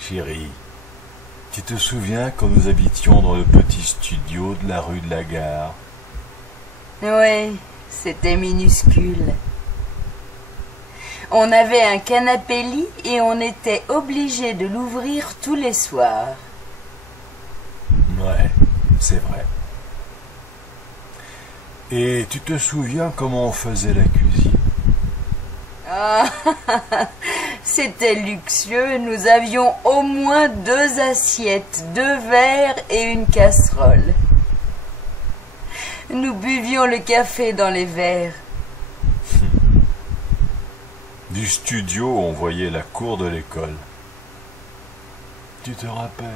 Chérie, tu te souviens quand nous habitions dans le petit studio de la rue de la Gare? Oui, c'était minuscule. On avait un canapé-lit et on était obligé de l'ouvrir tous les soirs. Ouais, c'est vrai. Et tu te souviens comment on faisait la cuisine? Ah, c'était luxueux. Nous avions au moins 2 assiettes, 2 verres et une casserole. Nous buvions le café dans les verres. Du studio, on voyait la cour de l'école. Tu te rappelles?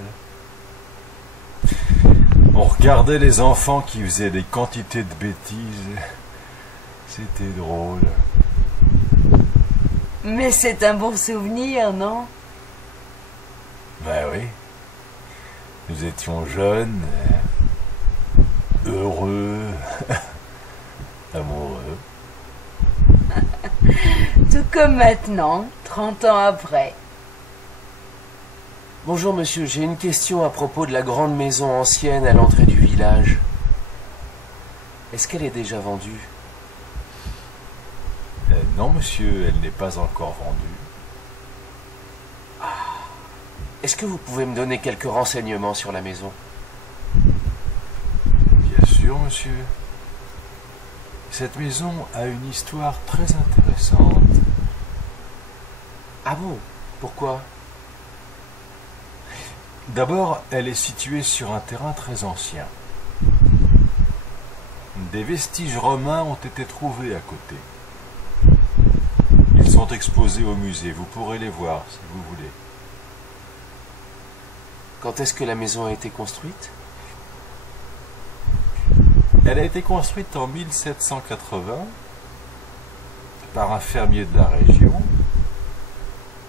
On regardait les enfants qui faisaient des quantités de bêtises. C'était drôle. Mais c'est un bon souvenir, non? Ben oui. Nous étions jeunes, heureux, amoureux. Tout comme maintenant, 30 ans après. Bonjour monsieur, j'ai une question à propos de la grande maison ancienne à l'entrée du village. Est-ce qu'elle est déjà vendue? Non monsieur, elle n'est pas encore vendue. Est-ce que vous pouvez me donner quelques renseignements sur la maison? Bien sûr monsieur. Cette maison a une histoire très intéressante. Ah bon? Pourquoi? D'abord, elle est située sur un terrain très ancien. Des vestiges romains ont été trouvés à côté. Ils sont exposés au musée, vous pourrez les voir si vous voulez. Quand est-ce que la maison a été construite? Elle a été construite en 1780 par un fermier de la région,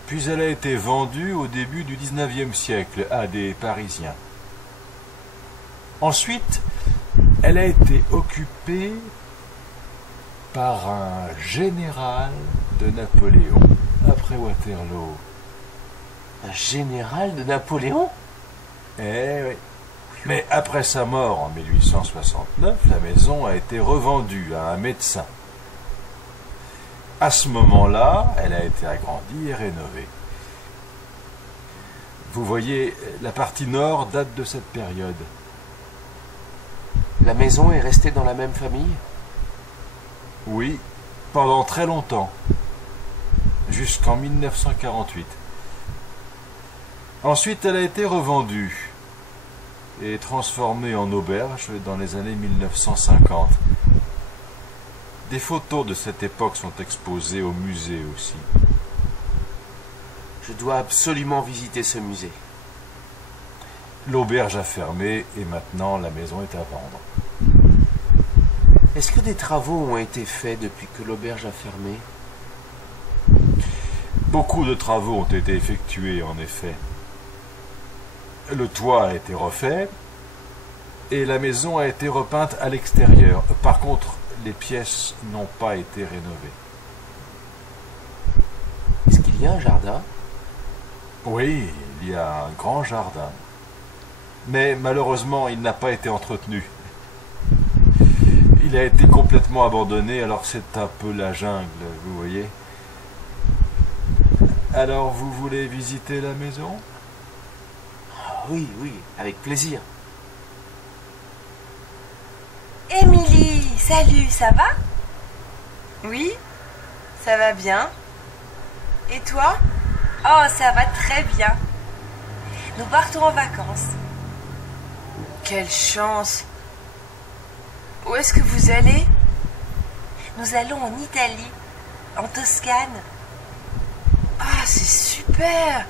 puis elle a été vendue au début du 19e siècle à des Parisiens. Ensuite, elle a été occupée par un général de Napoléon après Waterloo. Un général de Napoléon? Eh oui. Mais après sa mort en 1869, la maison a été revendue à un médecin. À ce moment-là, elle a été agrandie et rénovée. Vous voyez, la partie nord date de cette période. La maison est restée dans la même famille? Oui, pendant très longtemps, jusqu'en 1948. Ensuite, elle a été revendue et transformée en auberge dans les années 1950. Des photos de cette époque sont exposées au musée aussi. Je dois absolument visiter ce musée. L'auberge a fermé et maintenant la maison est à vendre. Est-ce que des travaux ont été faits depuis que l'auberge a fermé? Beaucoup de travaux ont été effectués en effet. Le toit a été refait et la maison a été repeinte à l'extérieur. Par contre, les pièces n'ont pas été rénovées. Est-ce qu'il y a un jardin? Oui, il y a un grand jardin. Mais malheureusement, il n'a pas été entretenu. Il a été complètement abandonné, alors c'est un peu la jungle, vous voyez. Alors, vous voulez visiter la maison? Oui, oui, avec plaisir. Émilie, salut, ça va? Oui, ça va bien. Et toi? Oh, ça va très bien. Nous partons en vacances. Quelle chance! Où est-ce que vous allez? Nous allons en Italie, en Toscane. Ah, c'est super!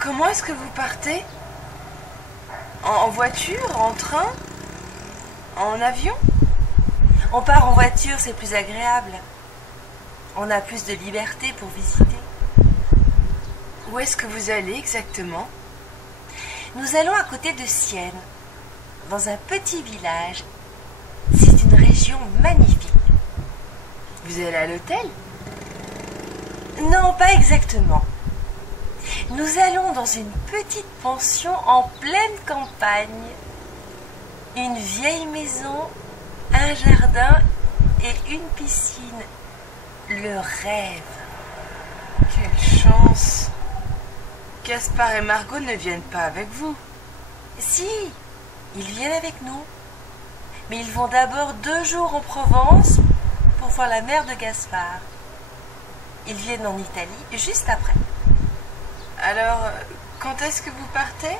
Comment est-ce que vous partez? En voiture? En train? En avion? On part en voiture, c'est plus agréable. On a plus de liberté pour visiter. Où est-ce que vous allez exactement? Nous allons à côté de Sienne, dans un petit village. C'est une région magnifique. Vous allez à l'hôtel? Non, pas exactement. Nous allons dans une petite pension en pleine campagne. Une vieille maison, un jardin et une piscine. Le rêve. Quelle chance! Gaspard et Margot ne viennent pas avec vous. Si, ils viennent avec nous. Mais ils vont d'abord 2 jours en Provence pour voir la mère de Gaspard. Ils viennent en Italie juste après. Alors, quand est-ce que vous partez?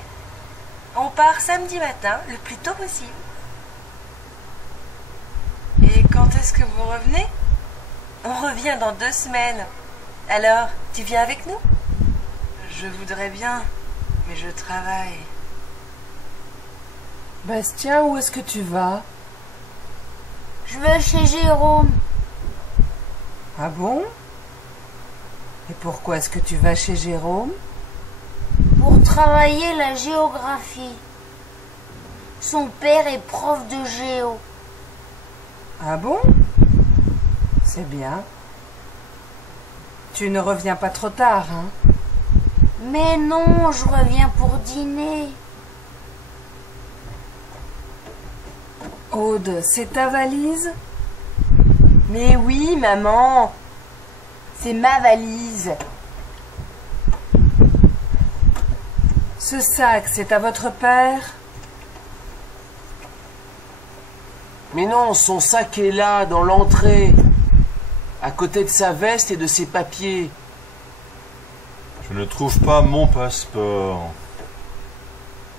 On part samedi matin, le plus tôt possible. Et quand est-ce que vous revenez? On revient dans 2 semaines. Alors, tu viens avec nous? Je voudrais bien, mais je travaille. Bastien, où est-ce que tu vas? Je vais chez Jérôme. Ah bon? Et pourquoi est-ce que tu vas chez Jérôme? Pour travailler la géographie. Son père est prof de géo. Ah bon? C'est bien. Tu ne reviens pas trop tard, hein? Mais non, je reviens pour dîner. Aude, c'est ta valise? Mais oui, maman. C'est ma valise. Ce sac, c'est à votre père? Mais non, son sac est là, dans l'entrée, à côté de sa veste et de ses papiers. Je ne trouve pas mon passeport.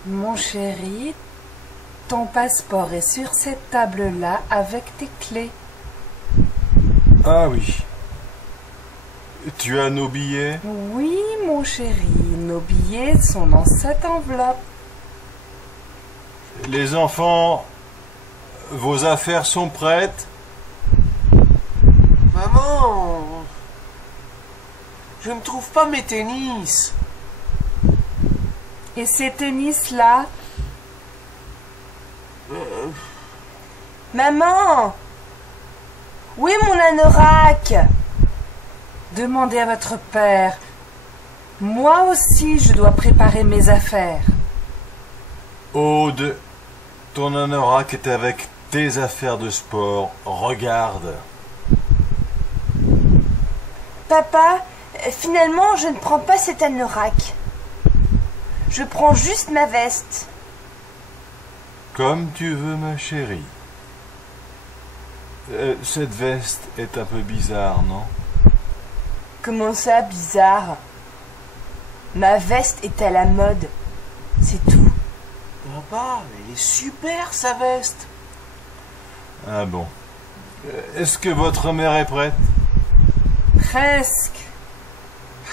Mon chéri, ton passeport est sur cette table-là avec tes clés. Ah oui. Tu as nos billets? Oui, mon chéri, nos billets sont dans cette enveloppe. Les enfants, vos affaires sont prêtes? Maman, je ne trouve pas mes tennis. Et ces tennis-là? Maman! Où est mon anorak? Demandez à votre père. Moi aussi, je dois préparer mes affaires. Aude, ton anorak est avec tes affaires de sport. Regarde. Papa, finalement, je ne prends pas cet anorak. Je prends juste ma veste. Comme tu veux, ma chérie. Cette veste est un peu bizarre, non? Comment ça, bizarre? Ma veste est à la mode. C'est tout. Papa, elle est super, sa veste. Ah bon. Est-ce que votre mère est prête? Presque.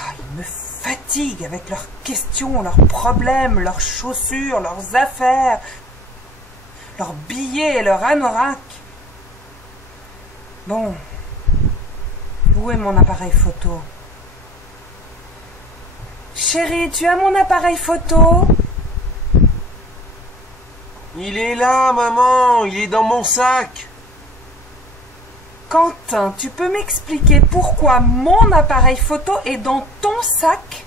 Ah, ils me fatiguent avec leurs questions, leurs problèmes, leurs chaussures, leurs affaires, leurs billets et leurs anoraks. Bon. Où est mon appareil photo? Chérie, tu as mon appareil photo? Il est là, maman, il est dans mon sac. Quentin, tu peux m'expliquer pourquoi mon appareil photo est dans ton sac?